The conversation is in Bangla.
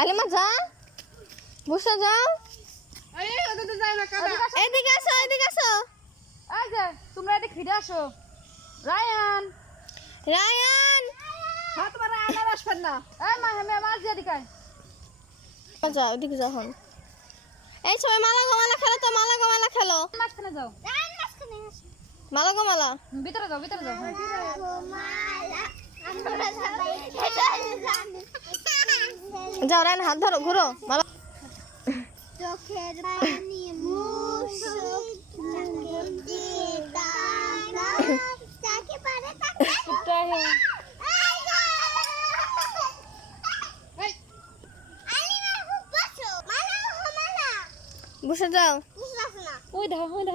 আলিমা যা। বসে যাও এই ওদের যায় না কাদা। এদিকে আসো এদিকে আসো। যে তোমরা এদিকে ফিরে আসো। রায়ান। রায়ান। হ্যাঁ তোমার রায়ান আর আসবেন না। এই মা হেমে মাছ দিয়ে দিকায় যাও এদিকে যাও এই সবাই মালা গো মালা খেলো তো মালা গো মালা খেলো। মাঝখানে যাও। মালা গো মালা। ভিতরে যাও ভিতরে যাও। যাও রায়ন হাত ধরো ঘুরো মালা। চোখের পানি মুসুক তাকে পারে তাকে এই, আলিমা খুব বসো যাও। ওই দেখো ওই না।